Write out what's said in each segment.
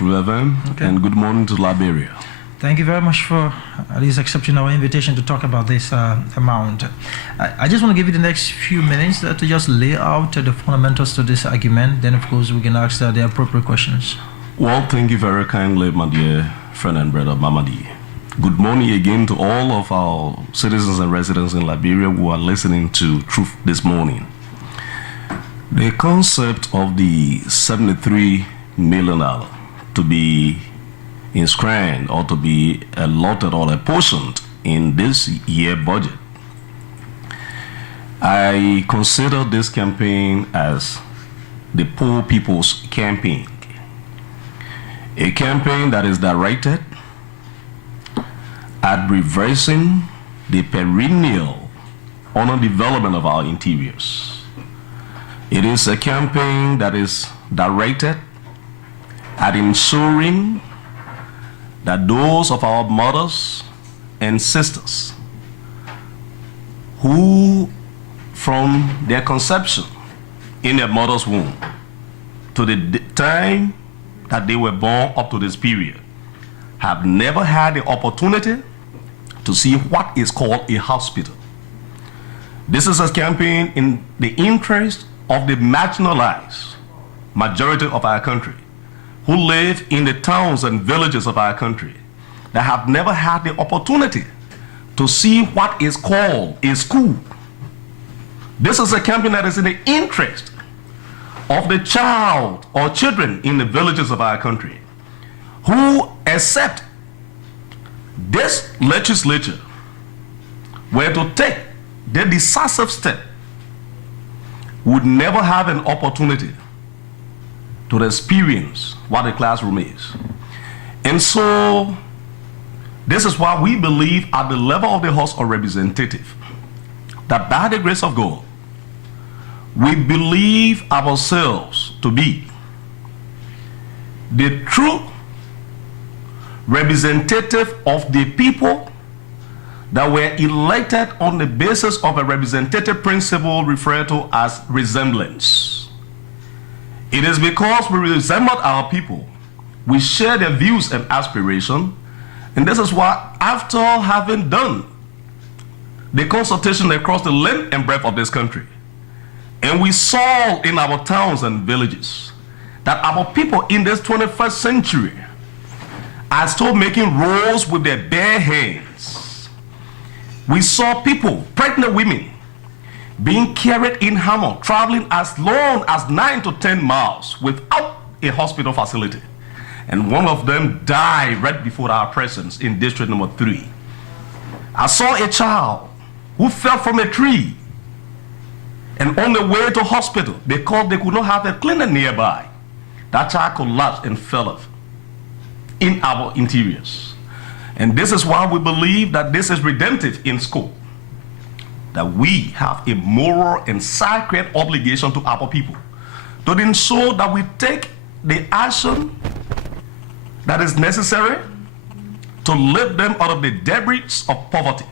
morning, True FM, and good morning to Liberia. Thank you very much for at least accepting our invitation to talk about this amount. I just want to give you the next few minutes to just lay out the fundamentals to this argument. Then, of course, we can ask the appropriate questions. Well, thank you very kindly, my dear friend and brother Mamadi. Good morning again to all of our citizens and residents in Liberia who are listening to Truth this morning. The concept of the $73 million to be inscribed or to be allotted or apportioned in this year budget, I consider this campaign as the poor people's campaign. A campaign that is directed at reversing the perennial underdevelopment of our interiors. It is a campaign that is directed at ensuring that those of our mothers and sisters who, from their conception in their mother's womb to the time that they were born up to this period, have never had the opportunity to see what is called a hospital. This is a campaign in the interest of the marginalized majority of our country who live in the towns and villages of our country that have never had the opportunity to see what is called a school. This is a campaign that is in the interest of the child or children in the villages of our country who, accept this legislature, were to take the decisive step, would never have an opportunity to experience what the classroom is. And so, this is why we believe at the level of the House of Representatives that by the grace of God, we believe ourselves to be the true representative of the people that were elected on the basis of a representative principle referred to as resemblance. It is because we resemble our people, we share their views and aspirations, and this is why, after having done the consultation across the length and breadth of this country, and we saw in our towns and villages that our people in this 21st century are still making rolls with their bare hands. We saw people, pregnant women, being carried in hammock, traveling as long as 9 to 10 miles without a hospital facility. And one of them died right before our presence in district number 3. I saw a child who fell from a tree, and on the way to hospital, because they could not have a clinic nearby, that child collapsed and fell off in our interiors. And this is why we believe that this is redemptive in scope, that we have a moral and sacred obligation to our people to ensure that we take the action that is necessary to lift them out of the debris of poverty.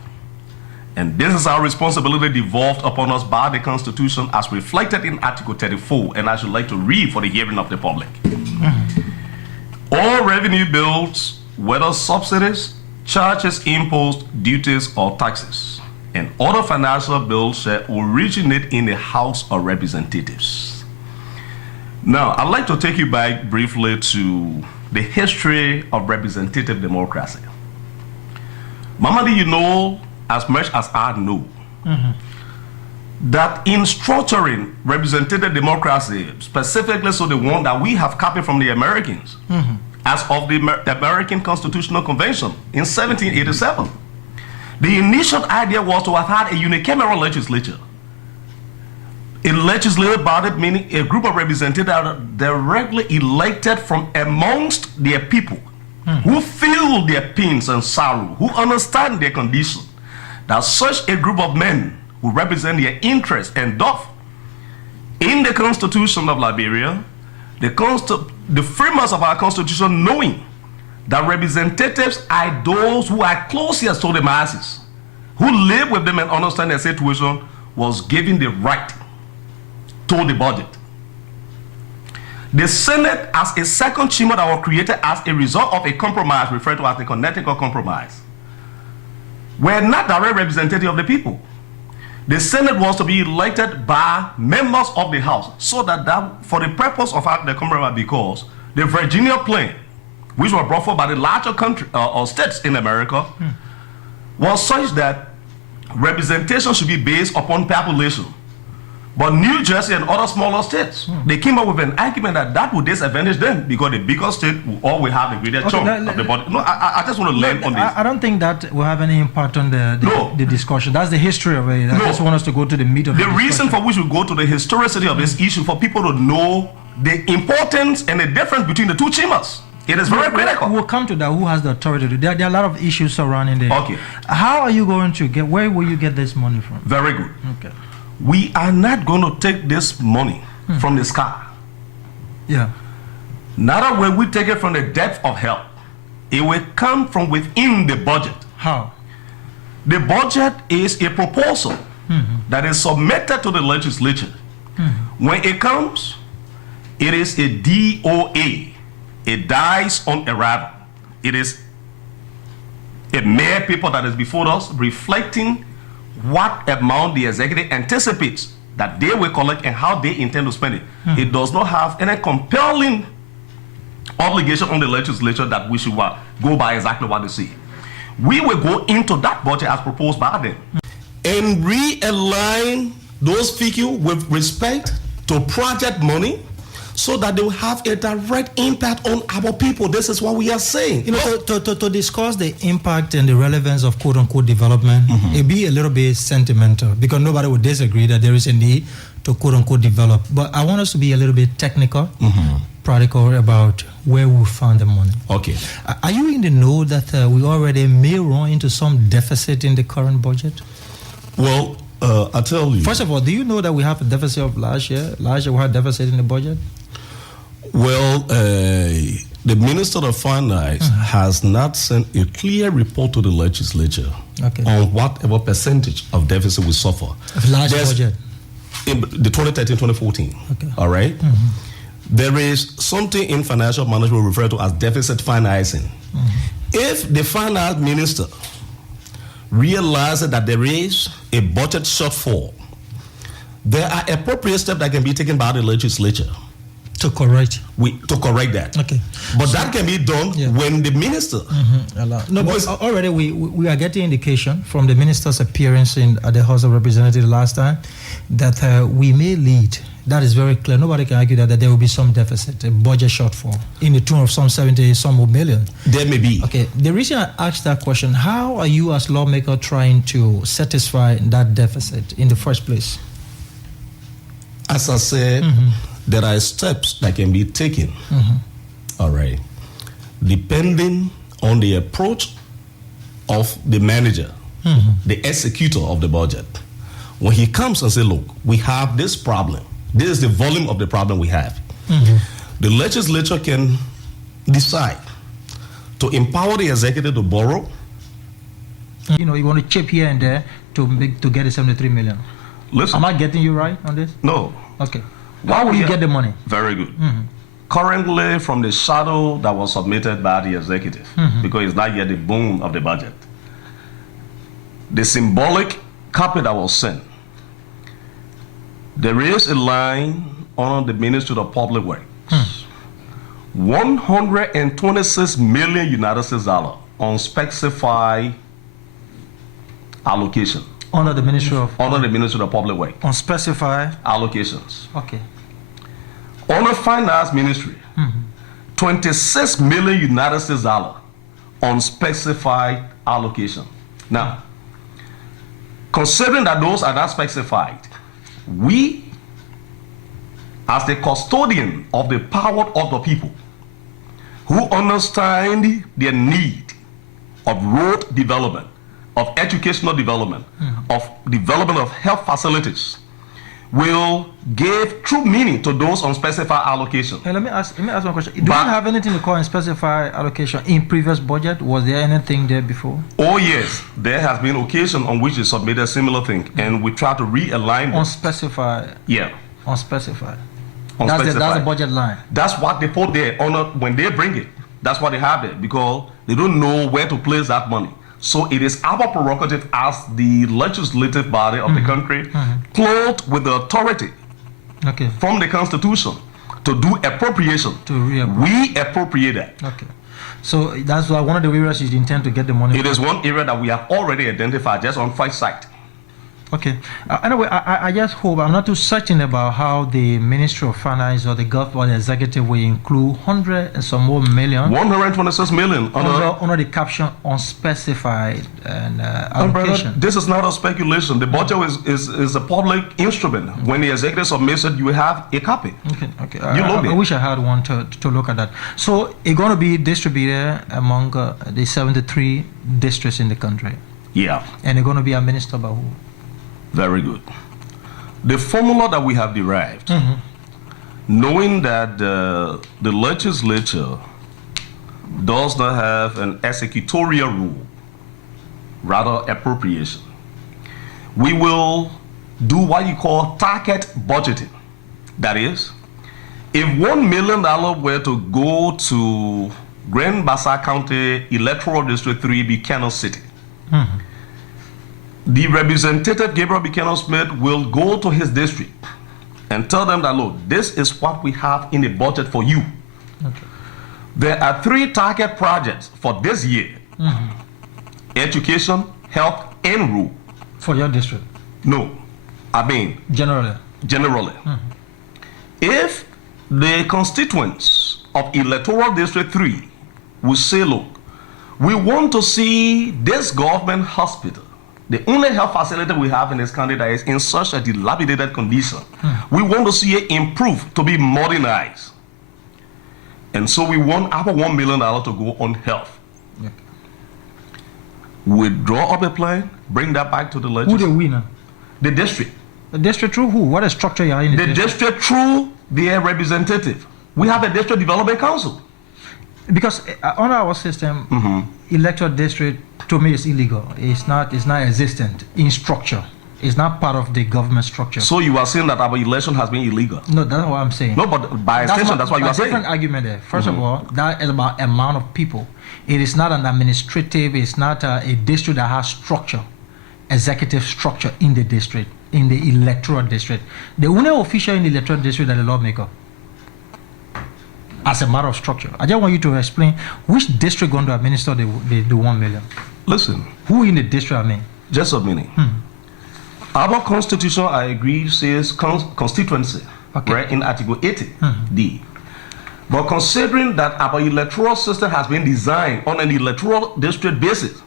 And this is our responsibility devolved upon us by the Constitution as reflected in Article 34, and I should like to read for the hearing of the public. All revenue bills, whether subsidies, charges, imposed, duties, or taxes, and other financial bills shall originate in the House of Representatives. Now, I'd like to take you back briefly to the history of representative democracy. Mamadi, you know, as much as I know, that in structuring representative democracy, specifically so the one that we have copied from the Americans, as of the American Constitutional Convention in 1787, the initial idea was to have had a unicameral legislature. A legislative body, meaning a group of representatives that are directly elected from amongst their people, who feel their pains and sorrow, who understand their condition, that such a group of men who represent their interests and doth in the Constitution of Liberia, the framers of our Constitution, knowing that representatives are those who are closest to the masses, who live with them and understand their situation, was given the right to the budget. The Senate, as a second chamber that was created as a result of a compromise referred to as the Connecticut Compromise, were not direct representative of the people. The Senate was to be elected by members of the House, so that for the purpose of the compromise, because the Virginia plan, which was brought forth by the larger country or states in America, was such that representation should be based upon population. But New Jersey and other smaller states, they came up with an argument that would disadvantage them because the bigger state will always have the greater chunk of the body. No, I just want to learn on this. I don't think that will have any impact on the discussion. That's the history of it. I just want us to go to the meat of the discussion. Reason for which we go to the historicity of this issue for people to know the importance and the difference between the two chambers. It is very critical. We'll come to that. Who has the authority? There are a lot of issues surrounding this. Okay. How are you going to where will you get this money from? Very good. Okay. We are not going to take this money from the sky. Yeah. Neither will we take it from the depth of hell. It will come from within the budget. How? The budget is a proposal that is submitted to the legislature. When it comes, it is a DOA. It dies on arrival. It is a mere paper that is before us reflecting what amount the executive anticipates that they will collect and how they intend to spend it. It does not have any compelling obligation on the legislature that we should go by exactly what they say. We will go into that budget as proposed by them and realign those figures with respect to project money so that they will have a direct impact on our people. This is what we are saying. You know, to discuss the impact and the relevance of quote-unquote development, it'd be a little bit sentimental because nobody would disagree that there is a need to quote-unquote develop. But I want us to be a little bit technical, practical about where we found the money. Okay. Are you in the know that we already may run into some deficit in the current budget? Well, I'll tell you. First of all, do you know that we have a deficit of last year? Last year we had a deficit in the budget? Well, the Minister of Finance has not sent a clear report to the legislature on whatever percentage of deficit we suffer. Last budget? In the 2013-2014. Okay. All right? There is something in financial management referred to as deficit financing. If the finance minister realizes that there is a budget shortfall, there are appropriate steps that can be taken by the legislature to correct that. Okay. But that can be done when the minister. No, but already we are getting indication from the minister's appearance at the House of Representatives last time that we may lead. That is very clear. Nobody can argue that there will be some deficit, a budget shortfall in the tune of some 70-some million. There may be. Okay. The reason I asked that question, how are you as lawmaker trying to satisfy that deficit in the first place? As I said, there are steps that can be taken, all right, depending on the approach of the manager, the executor of the budget. When he comes and says, look, we have this problem. This is the volume of the problem we have. The legislature can decide to empower the executive to borrow. You know, you want to chip here and there to get the 73 million. Listen. Am I getting you right on this? No. Okay. How will you get the money? Very good. Currently, from the shadow that was submitted by the executive, because it's not yet the boom of the budget, the symbolic copy that was sent, there is a line on the Ministry of Public Works, 126 million United States dollars unspecified allocation. Under the Ministry of Public Works. Unspecified allocations. Okay. On the Finance Ministry, 26 million United States dollars unspecified allocation. Now, considering that those are not specified, we, as the custodian of the power of the people, who understand the need of road development, of educational development, of development of health facilities, will give true meaning to those unspecified allocations. Hey, let me ask one question. Do you have anything to call unspecified allocation in previous budget? Was there anything there before? Oh yes, there has been occasion on which they submitted a similar thing, and we try to realign them. Unspecified. Yeah. Unspecified. That's the budget line. That's what they put there when they bring it. That's what they have there because they don't know where to place that money. So it is our prerogative as the legislative body of the country, clothed with the authority from the Constitution to do appropriation. We appropriate that. Okay. So that's why one of the areas you intend to get the money. It is one area that we have already identified just on first sight. Okay. Anyway, I just hope I'm not too certain about how the Ministry of Finance or the government or the executive will include 100 and some more million. 126 million under the caption unspecified and allocation. This is not a speculation. The budget is a public instrument. When the executive submits it, you have a copy. Okay. I wish I had one to look at that. So it's going to be distributed among the 73 districts in the country. Yeah. And it's going to be administered by who? Very good. The formula that we have derived, knowing that the legislature does not have an executorial rule, rather appropriation, we will do what you call target budgeting. That is, if $1 million were to go to Grand Bassa County Electoral District 3, Buchanan City, the representative, Gabriel Buchanan Smith, will go to his district and tell them that, look, this is what we have in the budget for you. Okay. There are 3 target projects for this year. Education, health, and road. For your district? No. I mean... Generally? Generally. If the constituents of Electoral District 3 will say, look, we want to see this government hospital, the only health facility we have in this country that is in such a dilapidated condition, we want to see it improve, to be modernized. And so we want our $1 million to go on health. Okay. We draw up a plan, bring that back to the legislature. Who the winner? The district. The district through who? What is structure you are in? The district through their representative. We have a district development council. Because on our system, electoral district to me is illegal. It's not existent in structure. It's not part of the government structure. So you are saying that our election has been illegal? No, that's what I'm saying. No, but by extension, that's what you are saying. Different argument there. First of all, that is about amount of people. It is not an administrative. It's not a district that has structure, executive structure in the district, in the electoral district. The only official in the electoral district is the lawmaker. As a matter of structure, I just want you to explain which district going to administer the 1 million. Listen. Who in the district? I mean, just a minute. Our constitution, I agree, says constituency, right, in Article 80D. But considering that our electoral system has been designed on an electoral district basis,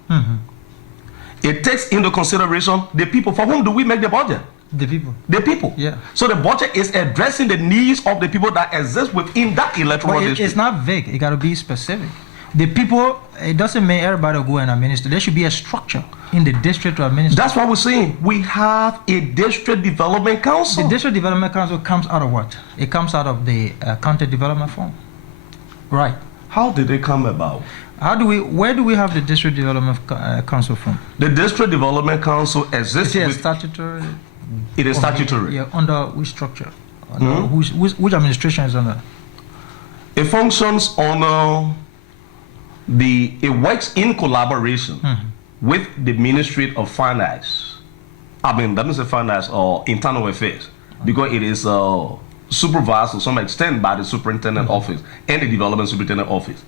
it takes into consideration the people. For whom do we make the budget? The people. The people. Yeah. So the budget is addressing the needs of the people that exist within that electoral district. It's not vague. It got to be specific. The people, it doesn't mean everybody will go and administer. There should be a structure in the district to administer. That's what we're saying. We have a district development council. The district development council comes out of what? It comes out of the county development fund. Right. How did it come about? Where do we have the district development council from? The district development council exists. Is it statutory? It is statutory. Yeah, under which structure? Under which administration is under? It functions on it works in collaboration with the Ministry of Finance. I mean, that means finance or internal affairs, because it is supervised to some extent by the superintendent office and the development superintendent office.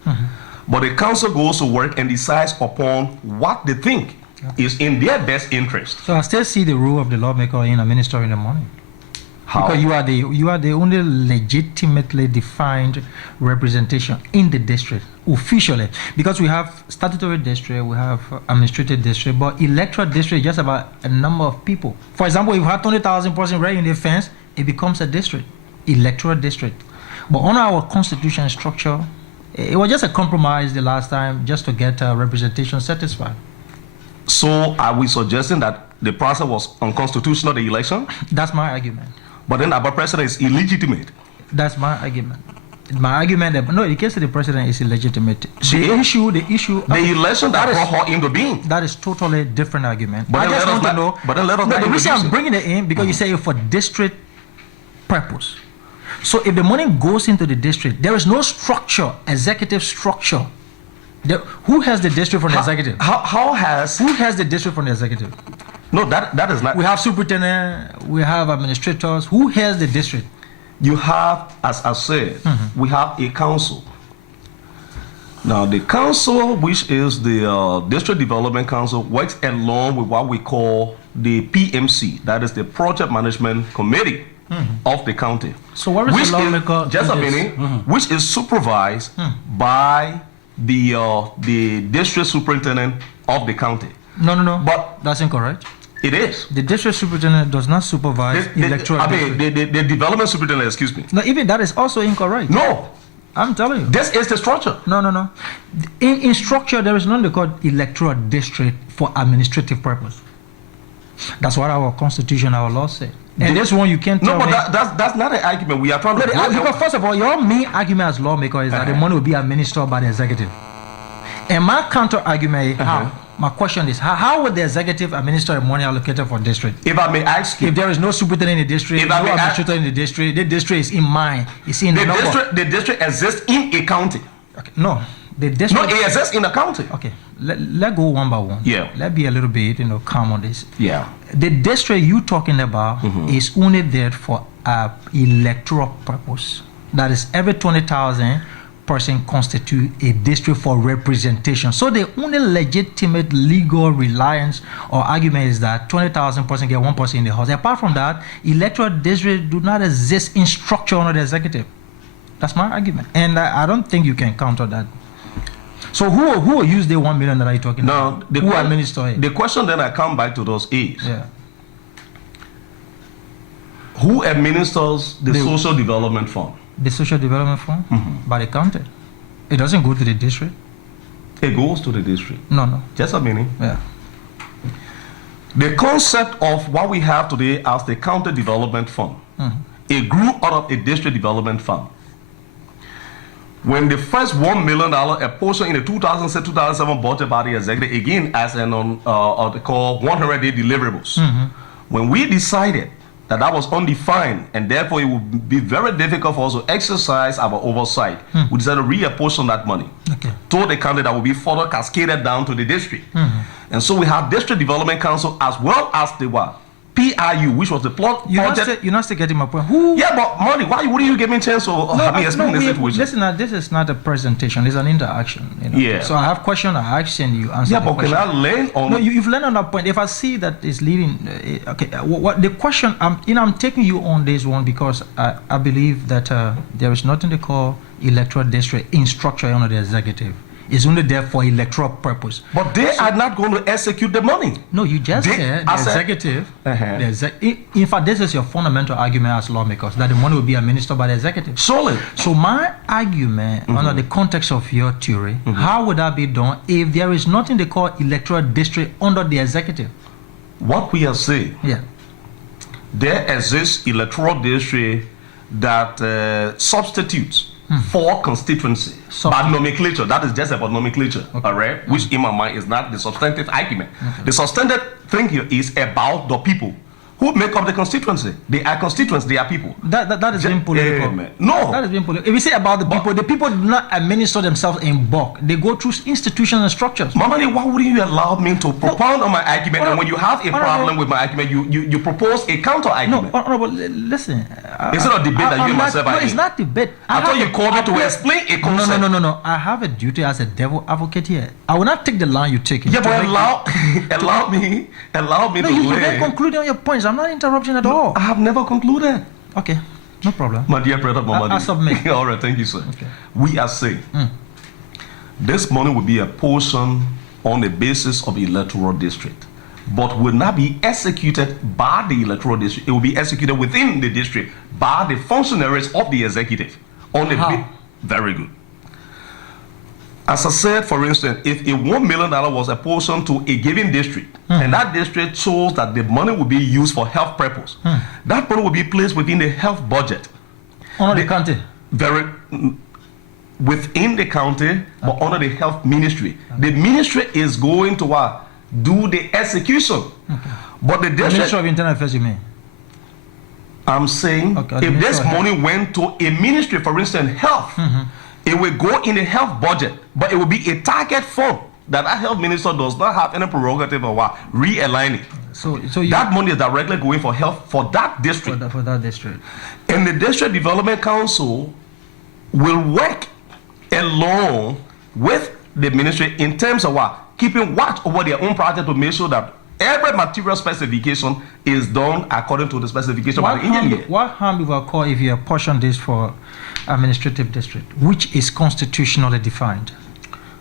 But the council goes to work and decides upon what they think is in their best interest. So I still see the role of the lawmaker in administering the money. How? Because you are the only legitimately defined representation in the district officially. Because we have statutory district, we have administrative district, but electoral district is just about a number of people. For example, if you have 20,000 persons right in the fence, it becomes a district, electoral district. But on our constitution structure, it was just a compromise the last time just to get representation satisfied. So are we suggesting that the process was unconstitutional, the election? That's my argument. But then our president is illegitimate. That's my argument. My argument that no, the case of the president is illegitimate. The issue. The election that brought her into being. That is totally different argument. But I just want to know. But then let us. No, the reason I'm bringing it in because you say for district purpose. So if the money goes into the district, there is no structure, executive structure. Who has the district from the executive? How has... Who has the district from the executive? No, that is not... We have superintendent, we have administrators. Who has the district? You have, as I said, we have a council. Now, the council, which is the District Development Council, works along with what we call the PMC, that is the Project Management Committee of the county. So what is the lawmaker? Just a minute, which is supervised by the district superintendent of the county. No. But that's incorrect. It is. The district superintendent does not supervise electoral. The development superintendent, excuse me. No, even that is also incorrect. No. I'm telling you. This is the structure. No. In structure, there is nothing called electoral district for administrative purpose. That's what our constitution, our law say. And this one you can't tell me. No, but that's not an argument. We are trying to... Because first of all, your main argument as lawmaker is that the money will be administered by the executive. And my counter argument is how? My question is, how would the executive administer the money allocated for district? If I may ask you... If there is no superintendent in the district, no administrator in the district is in mind. It's in the number. The district exists in a county. Okay. No. The district... No, it exists in a county. Okay. Let go one by one. Yeah. Let's be a little bit, calm on this. Yeah. The district you're talking about is only there for electoral purpose. That is, every 20,000 person constitute a district for representation. So the only legitimate legal reliance or argument is that 20,000 person get one person in the house. Apart from that, electoral districts do not exist in structure under the executive. That's my argument, and I don't think you can counter that. So who will use the 1 million that you're talking about? Who administer it? The question then I come back to those is, who administers the social development fund? The social development fund? By the county. It doesn't go to the district. It goes to the district. No. Just a minute. Yeah. The concept of what we have today as the county development fund, it grew out of a district development fund. When the first $1 million, a portion in the 2006-2007 budget by the executive, again as an called 100-day deliverables, when we decided that was undefined and therefore it would be very difficult for us to exercise our oversight, we decided to reapportion that money to the county that will be further cascaded down to the district. And so we have District Development Council as well as the what? PIU, which was the plot. You're not still getting my point. Yeah, but money. Why wouldn't you give me a chance to explain the situation? Listen, this is not a presentation. It's an interaction. Yeah. So I have questions I ask and you answer. Yeah, but can I learn on? No, you've learned on that point. If I see that it's leading, okay. What the question? I'm taking you on this one because I believe that there is nothing they call electoral district in structure under the executive. It's only there for electoral purpose. But they are not going to execute the money. No, you just said the executive. In fact, this is your fundamental argument as lawmakers, that the money will be administered by the executive. Solid. So my argument, under the context of your theory, how would that be done if there is nothing they call electoral district under the executive? What we are saying, there exists electoral district that substitutes for constituency by nomenclature. That is just about nomenclature, all right? Which in my mind is not the substantive argument. The substantive thing here is about the people who make up the constituency. They are constituents, they are people. That is being political. No. That is being political. If we say about the people do not administer themselves in bulk. They go through institutions and structures. Mamani, why wouldn't you allow me to propound on my argument? And when you have a problem with my argument, you propose a counter argument. No, Honorable, listen. It's not a debate that you and myself are in. No, it's not debate. I thought you called me to explain a concept. No. I have a duty as a devil advocate here. I will not take the line you take. Yeah, but allow me to you're then concluding on your points. I'm not interrupting at all. I have never concluded. Okay, no problem. My dear brother, I submit. All right, thank you, sir. Okay. We are saying this money will be a portion on the basis of electoral district, but will not be executed by the electoral district. It will be executed within the district by the functionaries of the executive. Very good. As I said, for instance, if a $1 million was a portion to a given district, and that district chose that the money will be used for health purpose, that money will be placed within the health budget. Under the county? Within the county, but under the health ministry. The ministry is going to do the execution. But the district... Ministry of Internal Affairs, you mean? I'm saying if this money went to a ministry, for instance, health, it will go in the health budget, but it will be a target fund that health minister does not have any prerogative of realigning. So that money is directly going for health for that district. For that district. And the District Development Council will work along with the ministry in terms of keeping watch over their own project to make sure that every material specification is done according to the specification by the engineer. What harm if I call if you apportion this for administrative district, which is constitutionally defined?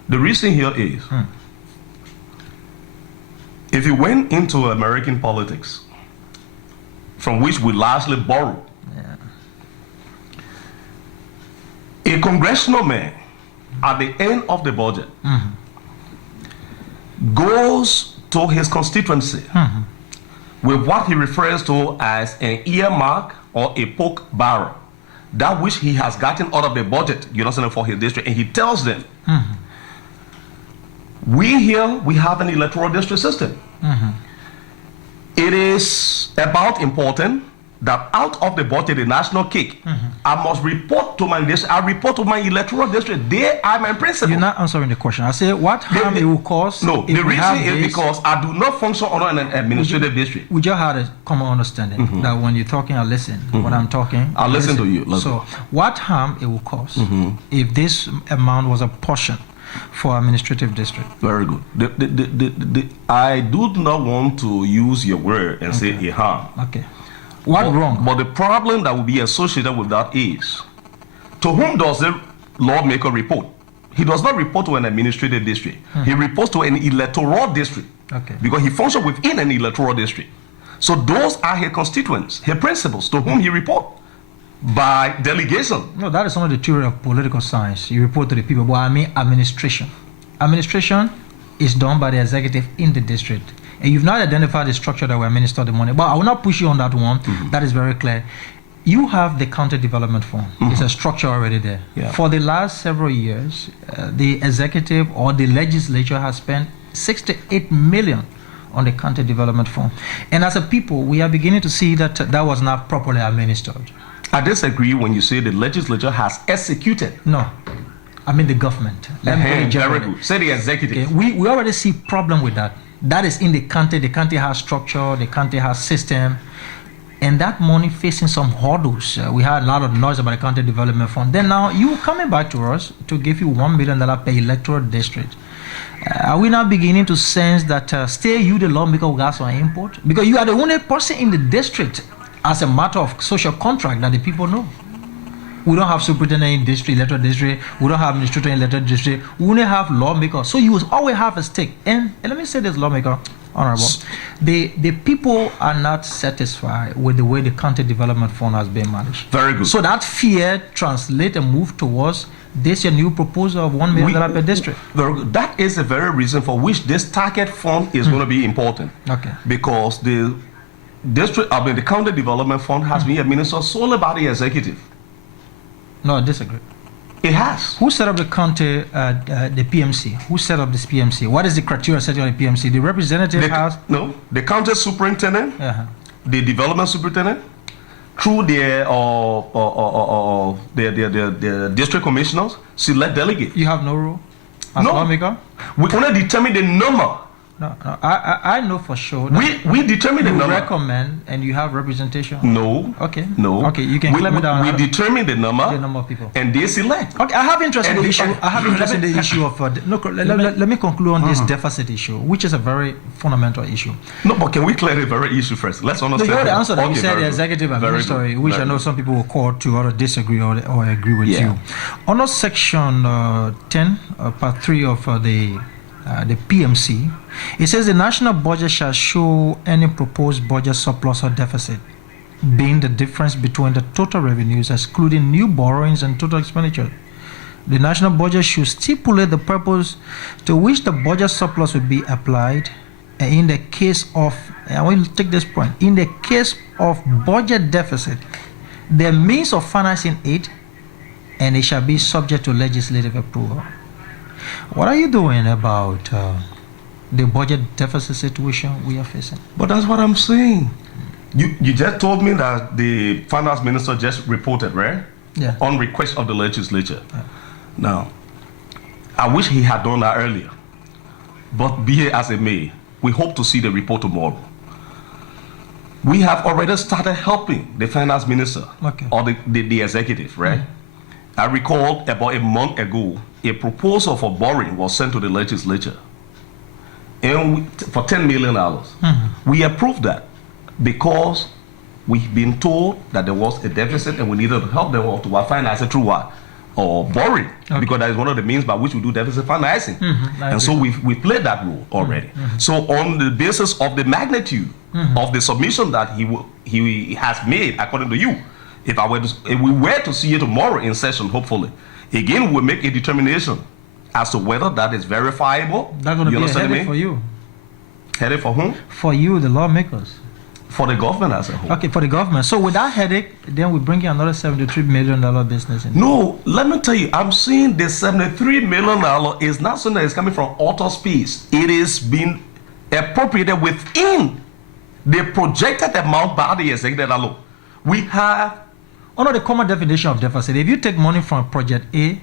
The reason here is, if you went into American politics, from which we largely borrow, a congressional man at the end of the budget goes to his constituency with what he refers to as an earmark or a poke barrel, that which he has gotten out of the budget, for his district, and he tells them, we have an electoral district system. It is about important that out of the budget, the national cake, I must report to my district. I report to my electoral district. They are my principal. You're not answering the question. I say what harm it will cause. No, the reason is because I do not function under an administrative district. We just had a common understanding that when you're talking, I listen. When I'm talking, I listen to you. So what harm it will cause if this amount was apportioned for administrative district? Very good. I do not want to use your word and say a harm. Okay. What wrong? But the problem that will be associated with that is, to whom does the lawmaker report? He does not report to an administrative district. He reports to an electoral district. Okay. Because he functions within an electoral district. So those are his constituents, his principals, to whom he reports by delegation. No, that is not the theory of political science. You report to the people, but I mean administration. Administration is done by the executive in the district. And you've not identified the structure that will administer the money. But I will not push you on that one. That is very clear. You have the county development fund. It's a structure already there. Yeah. For the last several years, the executive or the legislature has spent 68 million on the county development fund. And as a people, we are beginning to see that that was not properly administered. I disagree when you say the legislature has executed. No. I mean the government. Very good. Say the executive. Okay. We already see problem with that. That is in the county. The county has structure. The county has system. And that money facing some hurdles. We had a lot of noise about the county development fund. Then now you coming back to us to give you $1 million per electoral district. Are we now beginning to sense that stay you the lawmaker will gas on import? Because you are the only person in the district as a matter of social contract that the people know. We don't have superintendent in district, electoral district. We don't have administrator in electoral district. We only have lawmaker. So you will always have a stake. And let me say this, lawmaker, honorable. The people are not satisfied with the way the county development fund has been managed. Very good. So that fear translate and move towards this your new proposal of $1 million per district. Very good. That is the very reason for which this target fund is going to be important. Okay. Because the county development fund has been administered solely by the executive. No, I disagree. It has. Who set up the county, the PMC? Who set up this PMC? What is the criteria setting on the PMC? The representative has? No, the county superintendent, the development superintendent, through their district commissioners, select delegates. You have no role as lawmaker? We only determine the number. No, I know for sure. We determine the number. You recommend and you have representation? No. Okay. No. Okay, you can claim it down. We determine the number of people. And they select. Okay, I have interest in the issue. I have interest in the issue of... let me conclude on this deficit issue, which is a very fundamental issue. No, but can we clear the very issue first? Let's understand. No, you already answered that. You said the executive administrator, which I know some people will call to or disagree or agree with you. Under section 10, part 3 of the PMC, it says the national budget shall show any proposed budget surplus or deficit, being the difference between the total revenues excluding new borrowings and total expenditure. The national budget should stipulate the purpose to which the budget surplus will be applied, and in the case of, I want to take this point, in the case of budget deficit, the means of financing it, and it shall be subject to legislative approval. What are you doing about the budget deficit situation we are facing? But that's what I'm saying. You just told me that the finance minister just reported, right? Yeah. On request of the legislature. Now, I wish he had done that earlier. But be it as it may, we hope to see the report tomorrow. We have already started helping the finance minister or the executive, right? I recall about a month ago, a proposal for borrowing was sent to the legislature and for $10 million. We approved that because we've been told that there was a deficit and we needed to help them to finance it through what? Or borrowing, because that is one of the means by which we do deficit financing. And so we played that role already. So on the basis of the magnitude of the submission that he has made, according to you, if we were to see it tomorrow in session, hopefully, again we'll make a determination as to whether that is verifiable. That's going to be a headache for you. Headache for whom? For you, the lawmakers. For the government as a whole. Okay, for the government. So with that headache, then we bring in another $73 million business. No, let me tell you, I'm seeing the $73 million is not something that is coming from outer space. It is being appropriated within the projected amount by the executive alone. We have under the common definition of deficit. If you take money from project A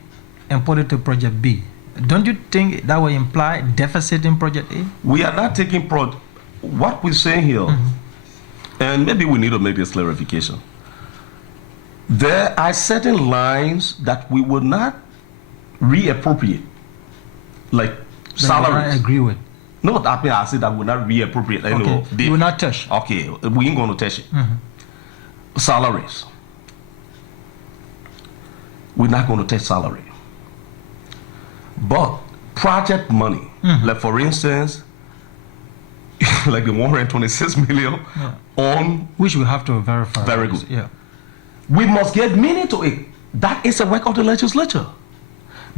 and put it to project B, don't you think that will imply deficit in project A? We are not taking what we're saying here. And maybe we need to make this clarification. There are certain lines that we will not reappropriate, like salaries. I agree with. No, that means I said that we will not reappropriate. Okay. You will not touch. Okay, we ain't going to touch it. Salaries. We're not going to touch salary. But project money, like for instance, like the 126 million on which we have to verify. Very good. Yeah. We must get meaning to it. That is a work of the legislature.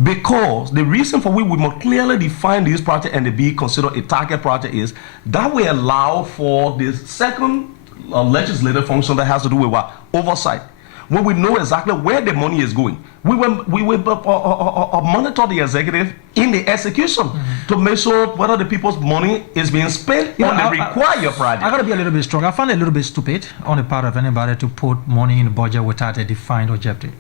Because the reason for which we must clearly define this project and be considered a target project is that we allow for the second legislative function that has to do with what? Oversight. When we know exactly where the money is going, we will monitor the executive in the execution to make sure whether the people's money is being spent on the required project. I got to be a little bit strong. I find it a little bit stupid on the part of anybody to put money in the budget without a defined objective.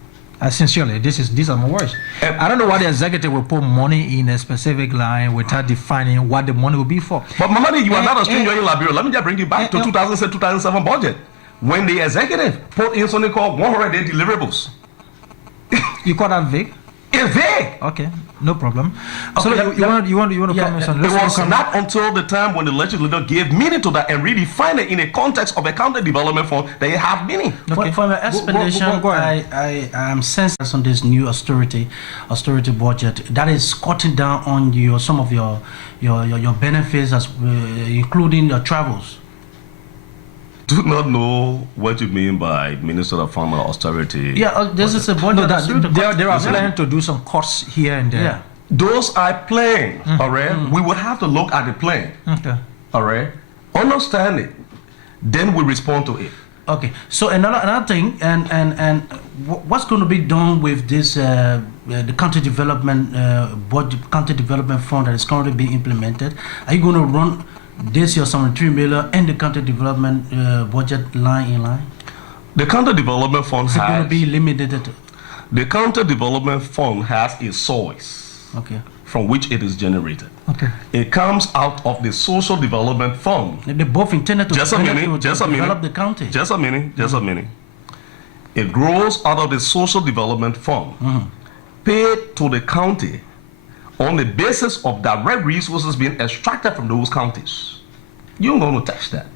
Sincerely, these are my words. I don't know why the executive will put money in a specific line without defining what the money will be for. But Mamadi, you are not a stranger in Liberia. Let me just bring you back to 2006-2007 budget. When the executive put in something called 100-day deliverables. You call that vague? It's vague. Okay, no problem. So you want to comment on this? It was not until the time when the legislature gave meaning to that and redefined it in a context of a county development fund that it have meaning. Okay. For my explanation, I am sensing on this new austerity budget that is cutting down on some of your benefits, as including your travels. Do not know what you mean by Minister of Farmer austerity. Yeah, this is a budget. There are plans to do some cuts here and there. Yeah. Those are plans, all right? We will have to look at the plan, all right? Understand it, then we respond to it. Okay, so another thing, and what's going to be done with this, the county development budget, county development fund that is currently being implemented? Are you going to run this year some $3 million and the county development budget line in line? The county development fund is going to be limited. The county development fund has a source from which it is generated. Okay. It comes out of the social development fund. They both intended to develop the county. Just a minute. It grows out of the social development fund, paid to the county on the basis of direct resources being extracted from those counties. You're going to touch that.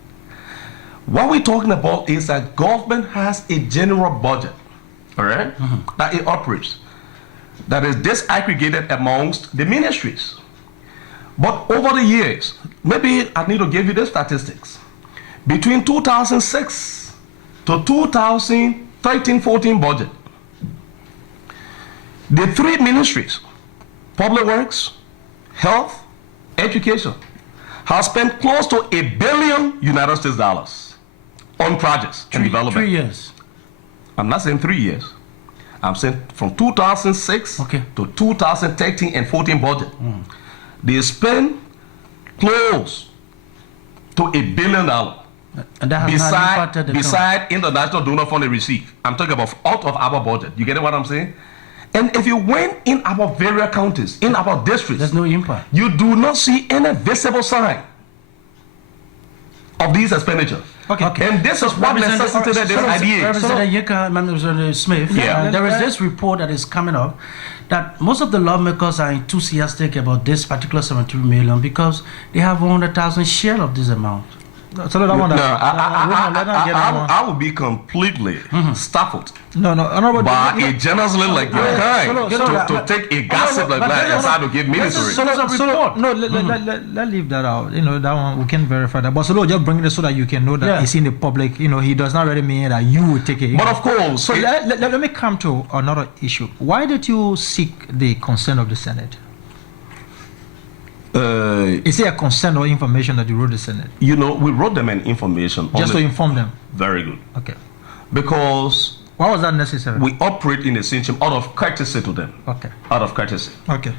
What we're talking about is that government has a general budget, all right, that it operates, that is disaggregated amongst the ministries. But over the years, maybe I need to give you the statistics. Between 2006 to 2013-14 budget, the three ministries, Public Works, Health, Education, has spent close to $1 billion United States dollars on projects and development. 3 years. I'm not saying 3 years. I'm saying from 2006 to 2013 and 14 budget. They spent close to $1 billion And that has not impacted the beside international donor fund they receive. I'm talking about out of our budget. You get what I'm saying? And if you went in our various counties, in our districts, there's no impact. You do not see any visible sign of these expenditures. Okay. And this is what necessitated this idea. Representative Yeka, Representative Smith, there is this report that is coming up that most of the lawmakers are enthusiastic about this particular 73 million because they have 100,000 share of this amount. So I would be completely stifled by a journalist like your kind to take a gossip like that and try to give meaning to it. Let's leave that out. That one we can verify that. But just bring it so that you can know that it's in the public. He does not really mean that you will take it. But of course. So let me come to another issue. Why did you seek the consent of the Senate? Is it a consent or information that you wrote the Senate? We wrote them an information. Just to inform them? Very good. Okay. Because... Why was that necessary? We operate in a system out of courtesy to them. Okay. Out of courtesy. Okay.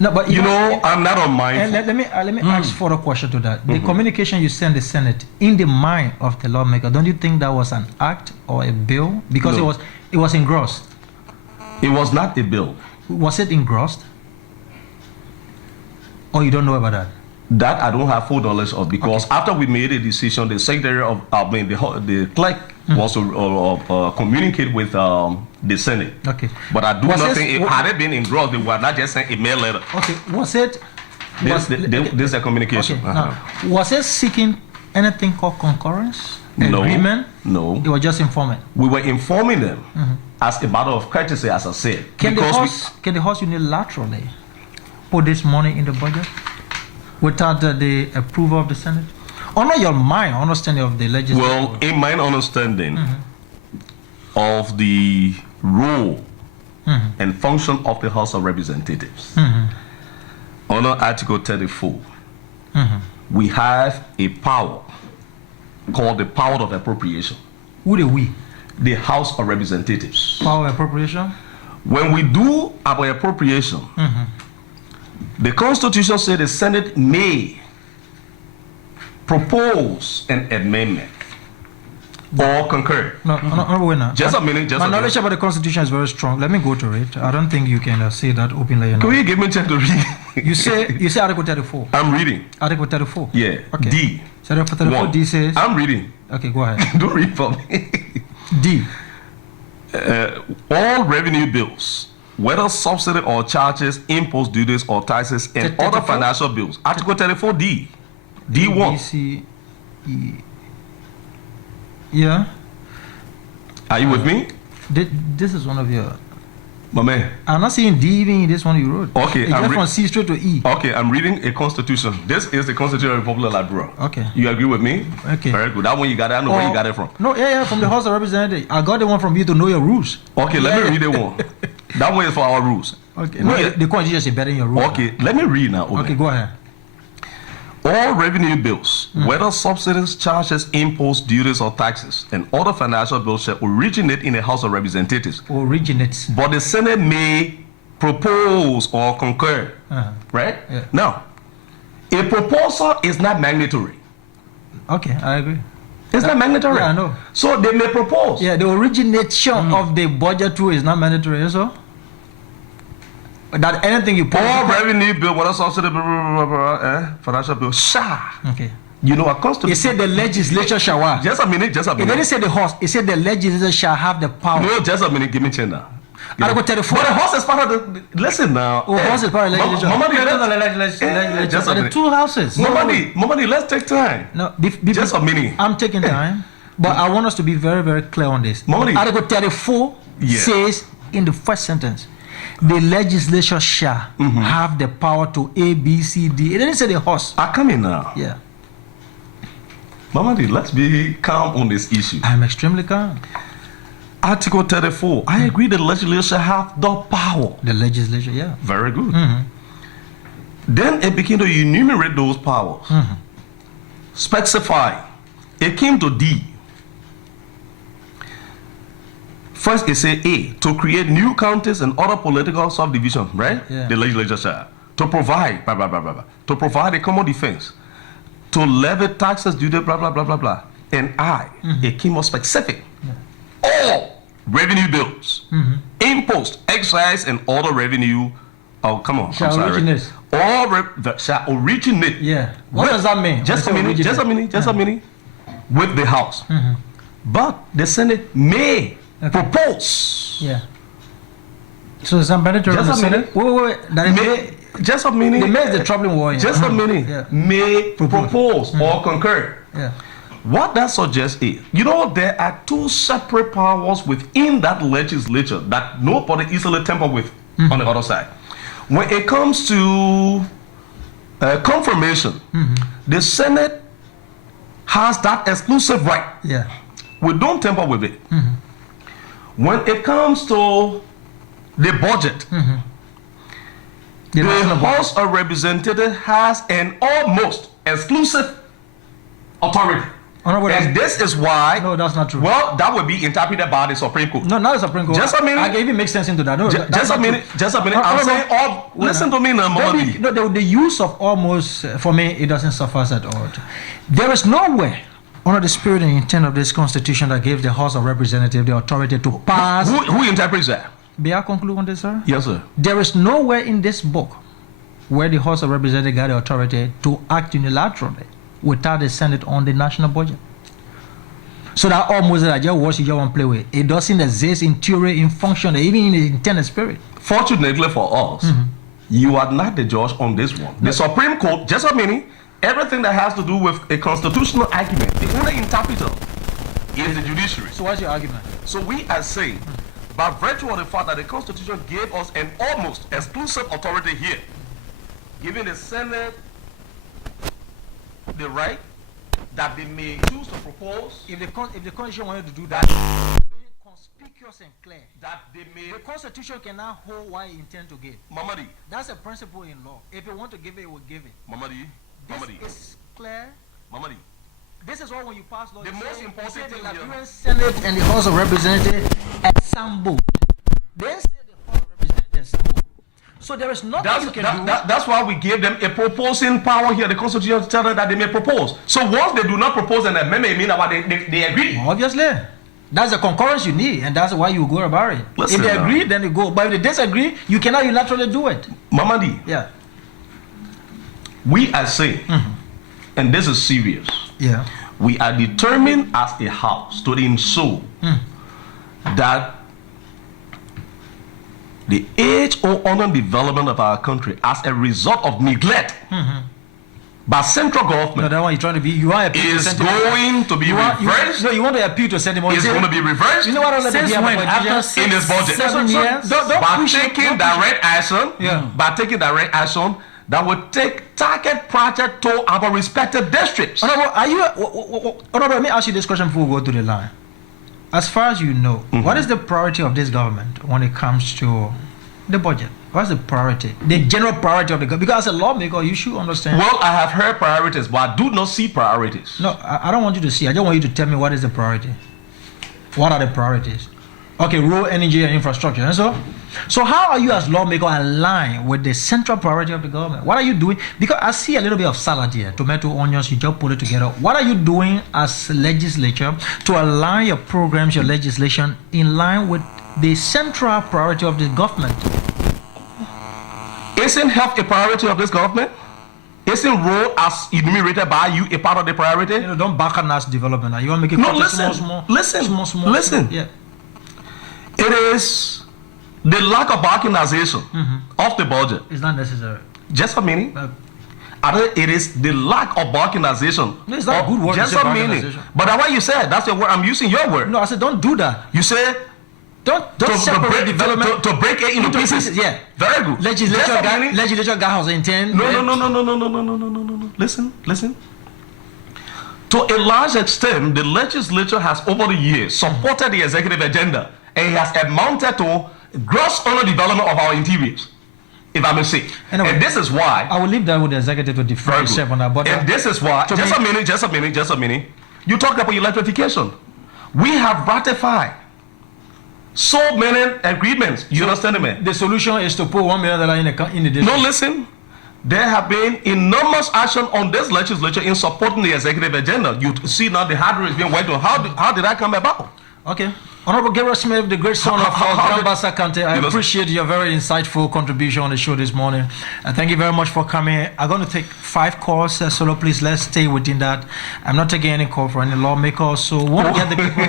No, but I'm not unmindful. Let me ask further question to that. The communication you sent the Senate, in the mind of the lawmaker, don't you think that was an act or a bill? Because it was engrossed. It was not a bill. Was it engrossed? Or you don't know about that? That I don't have full knowledge of, because after we made a decision, the secretary of the clerk was to communicate with the Senate. Okay. But I do not think had it been engrossed, they were not just sent a mail letter. Okay. Was it? This is a communication. Okay. Now, was it seeking anything called concurrence? Agreement? No. It was just informing. We were informing them as a matter of courtesy, as I said. Can the House unilaterally put this money in the budget without the approval of the Senate? Or not my understanding of the legislature? Well, in my understanding of the role and function of the House of Representatives, under Article 34, we have a power called the power of appropriation. Who the we? The House of Representatives. Power of appropriation? When we do our appropriation, the Constitution says the Senate may propose an amendment or concur. No, Just a minute. My knowledge about the Constitution is very strong. Let me go to it. I don't think you can say that openly. Can you give me a chance to read? You say Article 34. I'm reading. Article 34. Yeah. Okay. D. So Article 34 D says. I'm reading. Okay, go ahead. Don't read for me. D. All revenue bills, whether subsidy or charges, impost duties or taxes, and other financial bills. Article 34 D. D1. B, C, E. Yeah. Are you with me? This is one of your. My man. I'm not saying D even in this one you wrote. Okay. It's just from C straight to E. Okay, I'm reading a constitution. This is the Constitution of the Republic of Liberia. Okay. You agree with me? Okay. Very good. That one you got it. I know where you got it from. No, yeah, from the House of Representatives. I got the one from you to know your rules. Okay, let me read the one. That one is for our rules. Okay. No, the Constitution is better in your rules. Okay, let me read now. Okay, go ahead. All revenue bills, whether subsidies, charges, imposts, duties, or taxes, and other financial bills shall originate in the House of Representatives. Originates. But the Senate may propose or concur. Right? Yeah. Now, a proposal is not mandatory. Okay, I agree. It's not mandatory. Yeah, I know. So they may propose. Yeah, the origination of the budget too is not mandatory, so? That anything you put. All revenue bill, whether subsidy, financial bill, Okay. A constitution. It said the legislature shall. Just a minute. It didn't say the House. It said the legislature shall have the power. No, just a minute. Give me change now. Article 34. But the House is part of the. Listen now. Oh, House is part of the legislature. Just the two houses. Momadi, let's take time. No, just a minute. I'm taking time, but I want us to be very, very clear on this. Momadi. Article 34 says in the first sentence, the legislature shall have the power to A, B, C, D. It didn't say the House. I come in now. Yeah. Mamadi, let's be calm on this issue. I'm extremely calm. Article 34. I agree the legislature have the power. The legislature, yeah. Very good. Then it began to enumerate those powers. Specify. It came to D. First, it said A, to create new counties and other political subdivisions, right? Yeah. The legislature shall. To provide, to provide a common defense. to levy taxes, duty, blah, blah, blah, blah, blah. And I, a key more specific, all revenue bills, impost, excise, and other revenue, oh, come on, Shall I'm sorry. originate. All that shall originate. Yeah. What with- does that mean? Just a When minute, they say just a originate? minute, just a minute. With the House. But the Senate may propose. Yeah. So it's mandatory in Just the a Senate? minute. Wait. That is May, just a minute. the May is the troubling one. Just a minute. Yeah. May propose or concur. Yeah. What that suggests is, you know, there are two separate powers within that legislature that nobody easily tamper with on the other side. When it comes to confirmation, the Senate has that exclusive right. Yeah. We don't tamper with it. When it comes to the budget, The the national budget. House of Representatives has an almost exclusive authority. Honorable, And this is why. No, that's not true. Well, that would be interpreted by the Supreme Court. No, not the Supreme Court. Just a minute. I can even make sense into that. No, that's Just a not minute. true. Just a minute. I'm Honorable, saying all. Listen to me now, Momadi. No, the use of almost, for me, it doesn't suffice at all. There is nowhere under the spirit and intent of this Constitution that gives the House of Representatives the authority to pass. Who interprets that? May I conclude on this, sir? Yes, sir. There is nowhere in this book where the House of Representatives got the authority to act unilaterally without the Senate on the national budget. So that almost that just watch you just want to play with. It doesn't exist in theory, in function, even in the intended spirit. Fortunately for us, you are not the judge on this one. The Supreme Court, just a minute, everything that has to do with a constitutional argument, the only interpreter is the judiciary. So what's your argument? So we are saying, by virtue of the fact that the Constitution gave us an almost exclusive authority here, giving the Senate the right that they may choose to propose, If the Constitution wanted to do that, being conspicuous and clear, that they may, the Constitution cannot hold what it intends to give. Mamadi, That's a principle in law. If it want to give it, it will give it. Mamadi, Mamadi, This is clear. Mamadi. This is why when you pass law, The you most say, important you say thing the here- Liberian Senate and the House of Representatives assembled. Then say the House of Representatives assembled. So there is nothing you can do. That's why we gave them a proposing power here. The Constitution tells them that they may propose. So once they do not propose an amendment, it means that they agree. Obviously. That's the concurrence you need, and that's why you go about it. Listen if they now. agree, then they go. But if they disagree, you cannot unilaterally do it. Mamadi, Yeah. we are saying, and this is serious, Yeah. we are determined as a house to ensure that the age or underdevelopment of our country as a result of neglect by central No, government that one you're trying to be. You want to appeal to is sentiment. going to be reversed. No, you want to appeal to sentiment. Is You say- going to be reversed You know what? I don't let Since them hear when? about After politicians. in this budget. 7 years? Don't By push it, taking don't push it. direct action, Yeah. by taking direct action that will take target project to our respective districts. Honorable, are you? Honorable, let me ask you this question before we go to the line. As far as you know, what is the priority of this government when it comes to the budget? What's the priority? The general priority of the government? Because as a lawmaker, you should understand. Well, I have heard priorities, but I do not see priorities. No, I don't want you to see. I just want you to tell me what is the priority. What are the priorities? Okay, rural energy and infrastructure. And so how are you as lawmaker aligned with the central priority of the government? What are you doing? Because I see a little bit of salad here, tomato, onions, you just put it together. What are you doing as legislature to align your programs, your legislation in line with the central priority of the government? Isn't health a priority of this government? Isn't road, as enumerated by you, a part of the priority? You know, don't back on us development. Now. You want to make it No, cut it listen, small. listen. Yeah. It is the lack of balkanization of the budget. It's not necessary. Just a minute. It is the lack of balkanization. No, it's not of- good word to Just say a minute. balkanization. But that's what you said. That's your word. I'm using your word. No, I said don't do that. You say Don't separate development. to break it into pieces. Yeah. Very good. Legislature Just a guy minute. has intent. No. Listen. To a large extent, the legislature has over the years supported the executive agenda, and it has amounted to gross underdevelopment of our interiors, if I may say. Anyway, and this is why. I will leave that with the executive to define Very itself good. on that. But And this is why. to Just me- a minute. You talked about electrification. We have ratified so many agreements. You understand me? the solution is to put $1 million in the No, listen. there have been enormous action on this legislature in supporting the executive agenda. You see now the hardware is being worked on. How did that come about? Okay. Honorable Gabriel Smith, the great son of Bassa County, I appreciate your very insightful contribution on the show this morning. Thank you very much for coming. I'm going to take 5 calls, so please let's stay within that. I'm not taking any call for any lawmakers, so we want to get the people.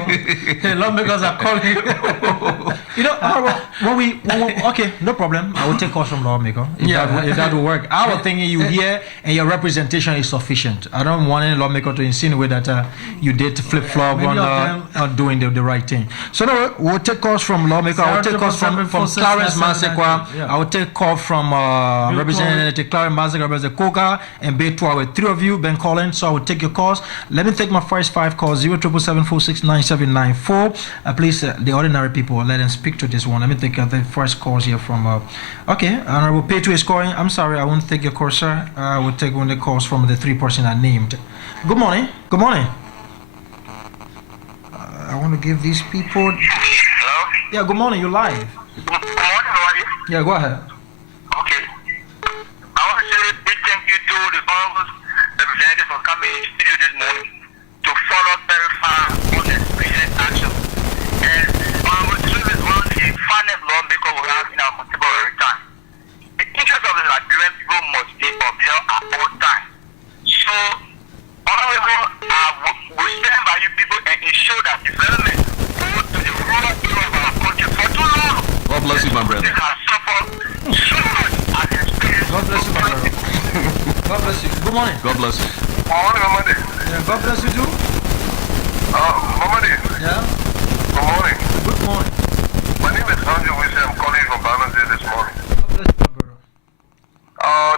The lawmakers are calling. You know, okay, no problem. I will take calls from lawmaker if that will work. I was thinking you here and your representation is sufficient. I don't want any lawmaker to insinuate that you did flip flop on doing the right thing. So no, we'll take calls from lawmaker. I will take calls from Clarence Masekwa. I will take calls from Representative Clarence Masekwa, Representative Koga, and Betua. With 3 of you been calling, so I will take your calls. Let me take my first 5 calls: 077469794. Please, the ordinary people, let them speak to this one. Let me take the first calls here from. Okay, Honorable Petu is calling. I'm sorry, I won't take your call, sir. I will take one of the calls from the 3 persons I named. Good morning. Good morning. I want to give these people. Hello? Yeah, good morning. You're live. Good morning, how are you? Yeah, go ahead. Okay. I want to say a big thank you to the honorable representative for coming in studio this morning to follow, verify all the recent action. And Honorable Smith is one of the finest lawmakers we have in our contemporary time. The interest of the Nigerian people must be upheld at all times. So, Honorable, we stand by you people and ensure that development goes to the rural area of our country for too long. God bless you, my brother. They have suffered so much as experience. God bless you, my brother. God bless you. Good morning. God bless you. Good morning, Mamadi. Yeah, God bless you too. Mamadi. Yeah. Good morning. Good morning. My name is Andrew Wilson. I'm calling from Balance this morning. God bless you, my brother.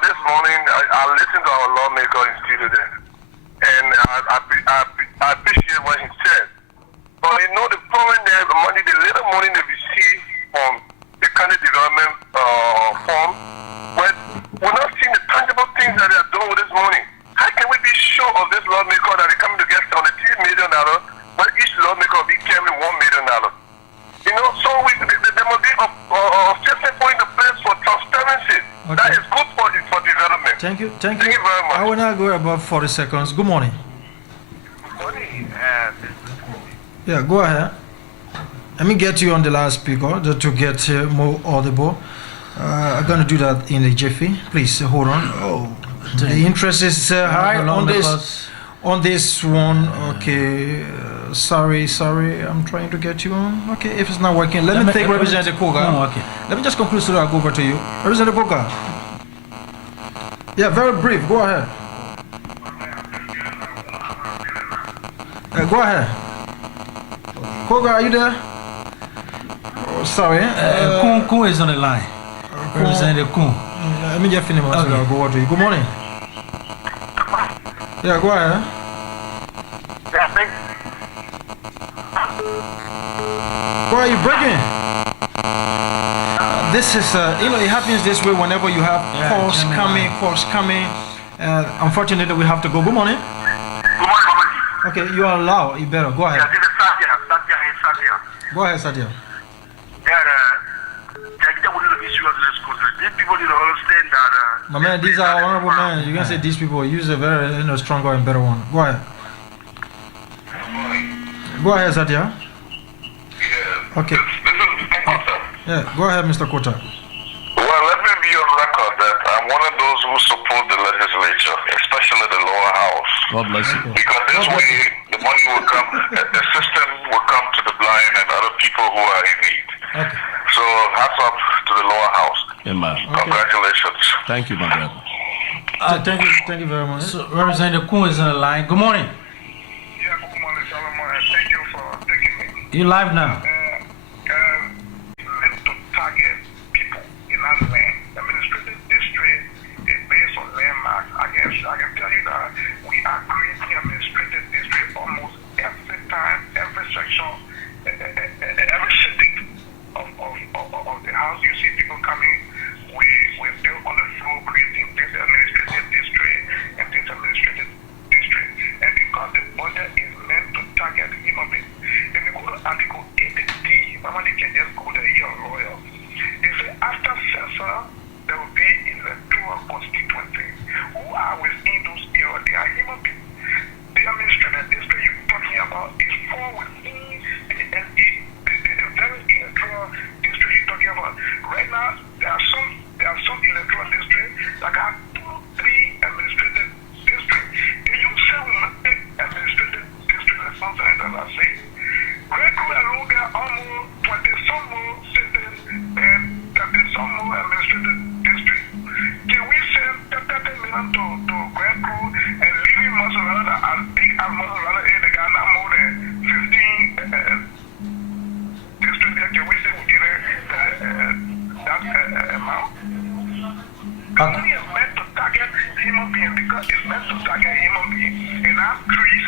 This morning, I listened to our lawmaker in studio there. And I appreciate what he said. But you know the problem there, the little money they receive from the county development fund, but we're not seeing the tangible things that they are doing with this money. How can we be sure of this lawmaker that they coming to get $73 million, but each lawmaker will be carrying $1 million? You know, so there must be a certain point of place for transparency. Okay. That is good for development. Thank you. Thank you very much. I will now go about 40 seconds. Good morning. Good morning. Yeah, go ahead. Let me get you on the loudspeaker to get more audible. I'm going to do that in a jiffy. Please hold on. Oh, the interest is high on this one. Okay, sorry. I'm trying to get you on. Okay, if it's not working, let me take Representative Koga. No, okay. Let me just conclude so that I'll go over to you. Representative Koga. Yeah, very brief. Go ahead. Go ahead. Koga, are you there? Oh, sorry. Kun is on the line. Representative Kun. Let me just finish my so I'll go over to you. Good morning. Yeah, go ahead. Yeah, thanks. Why are you breaking? This is, it happens this way whenever you have calls coming. Unfortunately, we have to go. Good morning. Good morning, Mamadi. Okay, you are loud. You better go ahead. Yeah, this is Satya. Go ahead, Satya. These people need to understand that. My man, these are honorable men. You can say these people. Use a very stronger and better one. Go ahead. Go ahead, Satya. Yeah. Okay. This is Kota. Yeah, go ahead, Mr. Kota. Well, let me be on record that I'm one of those who support the legislature, especially the lower house. God bless you. Because this way, the money will come, the system will come to the blind and other people who are in need. Okay. So, hats off to the lower house. Amen. Congratulations. Thank you, my brother. Thank you very much. So, Representative Kun is on the line. Good morning. Yeah, good morning, Solomon. Thank you for taking me. You live now. Meant to target people in our land. The administrative district is based on landmarks. I can tell you that we are creating administrative district almost every time, every section, every city of the house. You see people coming. We built on the floor creating this administrative district and this administrative district. And because the budget is meant to target human beings, if you go to Article 80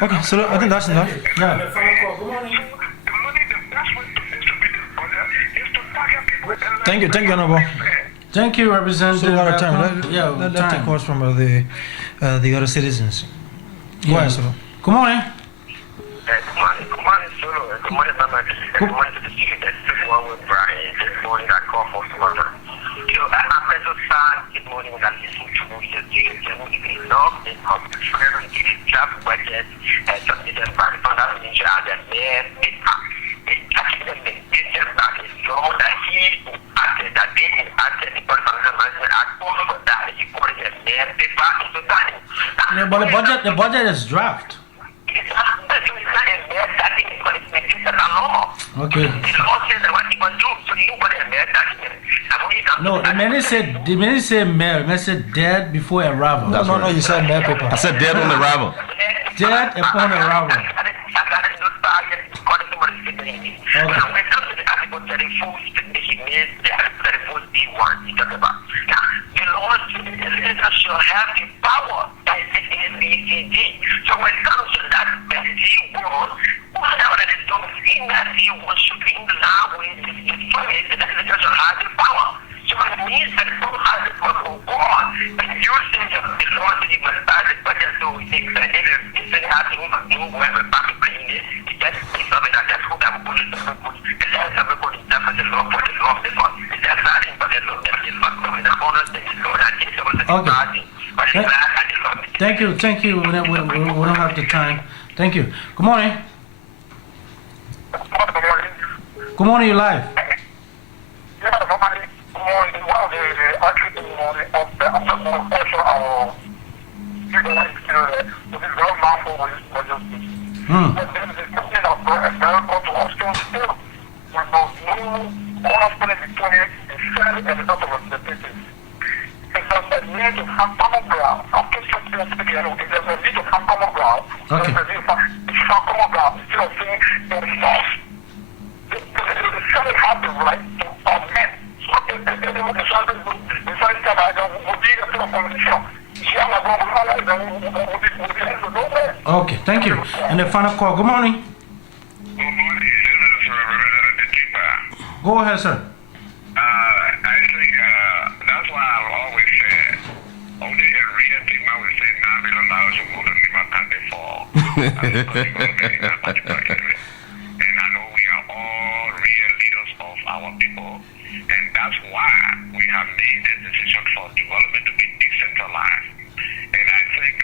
Okay, so I think that's enough. Yeah. The money, the best way to distribute this budget is to target people. Thank you, Honorable. Thank you, Representative. So a lot of time. Yeah, Let's take calls from the other citizens. Go ahead, sir. Good morning. Good morning, Solo. Good morning, Mama. Good morning to the student. This is one with Brian. This morning I called for some other. I'm so sad this morning that listening to the students even love the prosperity, the job budget, and submitted by the founder of Ninja and their paper. It's actually the business that is known that he acted, that they acted, the person of the management act for that, he put it in their paper into that. Yeah, but the budget is draft. It's not in there, that thing is going to be a law. Okay. The law says that what he can do, so nobody in there, that No, the minute say mayor, the said dead before arrival. No, you said mayor paper. I said dead on arrival. Dead upon arrival. So when it comes to that, whatever that is done in that he was shooting the law with the legislature has the power. So it means that God has the power of God. And you think that the Lord said you must pass the budget so he thinks that if it has to do whoever back to bring it, he just thinks of it and that's what I'm going to do. And that's how we're going to for the law for the law of the Lord. That's not in for the law that is not coming the honor that the Lord and it's supposed to be party. But it's not and the Lord. Thank you. We don't have the time. Thank you. Good morning. Good morning, you live. Okay. Okay, thank you. And the final call. Good morning. Good morning. This is Representative Tipa. Go ahead, sir. I think that's why I've always said only a real Tipa will say $9 million to go to Nima Kande for. And I know we are all real leaders of our people. And that's why we have made this decision for development to be decentralized. And I think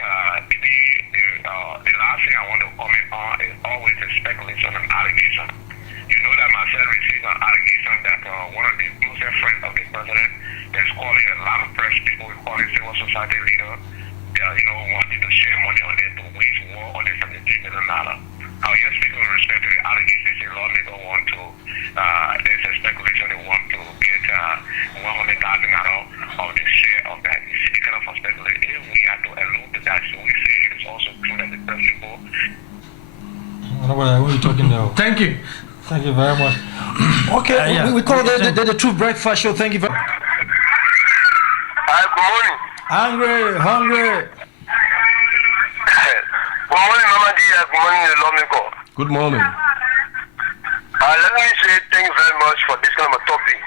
the last thing I want to comment on is always the speculation and allegation. You know that myself received an allegation that one of the closest friends of the president is calling a lot of press people, calling civil society leaders, wanting to share money on it to wage war on the $73 million. Yes, speaking with respect to the allegations, the lawmaker want to, there's a speculation they want to get $100,000 out of the share of that. Speaking of a speculation, if we are to allude to that, so we say it is also true that the principle. What are you talking about? Thank you. Thank you very much. Okay, yeah. we call it the Truth Breakfast Show. Thank you very much. Good morning. Hungry. Good morning, Mama D. Good morning, the lawmaker. Good morning. Let me say thank you very much for this kind of a topic.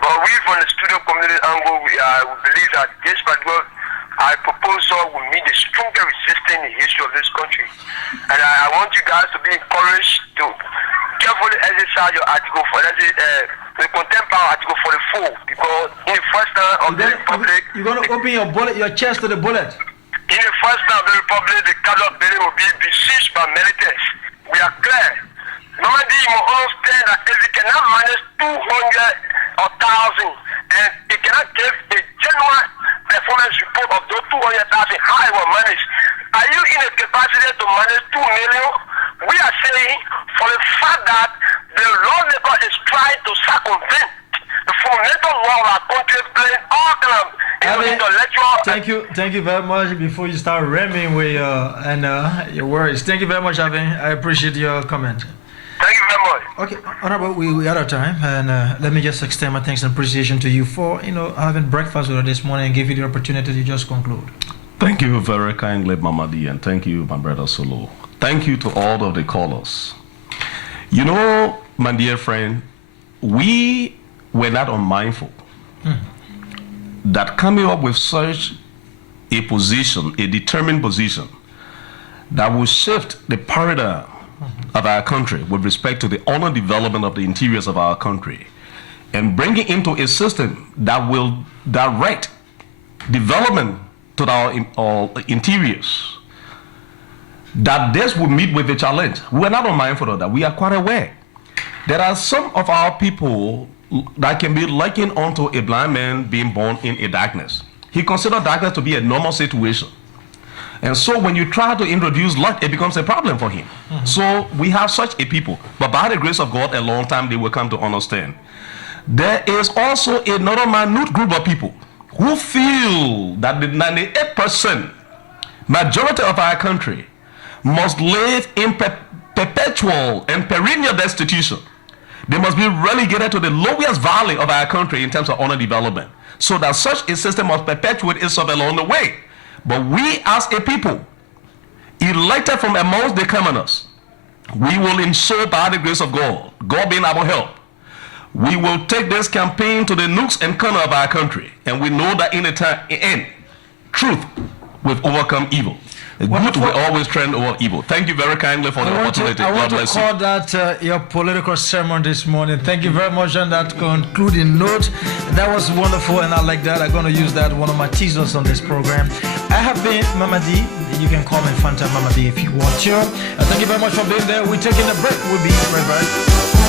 But we from the student community angle, we believe that this particular proposal will meet the strongest resistance in the history of this country. And I want you guys to be encouraged to carefully exercise your article for the contempt power article 44, because in the first time of the republic, You're going to open your chest to the bullet. in the first time of the republic, the capital building will be besieged by militants. We are clear. Normally, you must understand that if you cannot manage 200 or 1,000, and it cannot give a genuine performance report of those 200,000, how it will manage. Are you in a capacity to manage 2 million? We are saying for the fact that the lawmaker is trying to circumvent the fundamental law of our country, playing all kind of intellectual. Thank you very much. Before you start ramming with your words, thank you very much, Avin. I appreciate your comment. Thank you very much. Okay, Honorable, we out of time, and let me just extend my thanks and appreciation to you for having breakfast with us this morning and give you the opportunity to just conclude. Thank you very kindly, Mama D, and thank you, my brother Solo. Thank you to all of the callers. You know, my dear friend, we were not unmindful that coming up with such a position, a determined position, that will shift the paradigm of our country with respect to the honor development of the interiors of our country and bring it into a system that will direct development to our interiors, that this will meet with the challenge. We are not unmindful of that. We are quite aware. There are some of our people that can be likened onto a blind man being born in a darkness. He considers darkness to be a normal situation. And so when you try to introduce light, it becomes a problem for him. So we have such a people. But by the grace of God, a long time they will come to understand. There is also another minute group of people who feel that the 98% majority of our country must live in perpetual and perennial destitution. They must be relegated to the lowest valley of our country in terms of honor development, so that such a system must perpetuate itself along the way. But we as a people, elected from amongst the commoners, we will ensure by the grace of God, God being our help, we will take this campaign to the nooks and corners of our country, and we know that in the end, truth will overcome evil. Good will always trend over evil. Thank you very kindly for the opportunity. I God want to bless you. call that your political sermon this morning. Thank you very much on that concluding note. That was wonderful, and I like that. I'm going to use that, one of my teasers on this program. I have been Mama D. You can call me Fanta Mama D if you want to. Thank you very much for being there. We're taking a break. We'll be right back.